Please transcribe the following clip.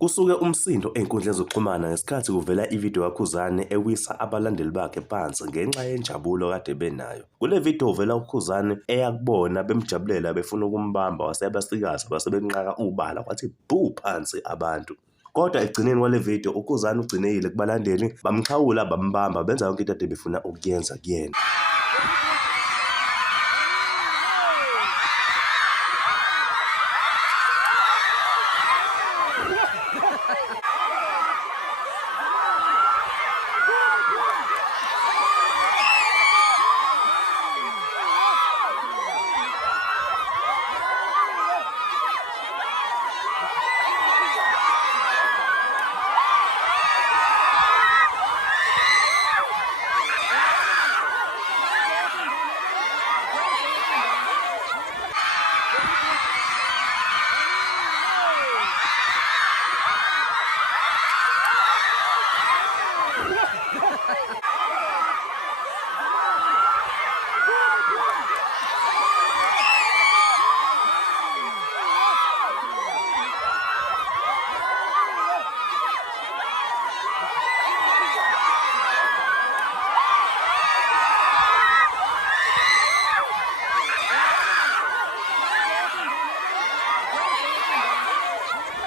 Kusuke umsindo ey'nkundleni zokuxhumana ngesikhathi kuvela ividiyo kaKhuzani ewisa abalandeli bakhe phansi ngenxa yenjabulo kade benayo. Kule vidiyo uvela uKhuzani eyakubona bemjabulela befuna ukumbamba wase yabasikaza base benqaka ubala kwathi bhu phansi abantu. Kodwa ekugcineni kwale vidiyo uKhuzani ugcinekile kubalandeli bamxhawula bambamba benza yonke into ade befuna ukuyenza kuyena.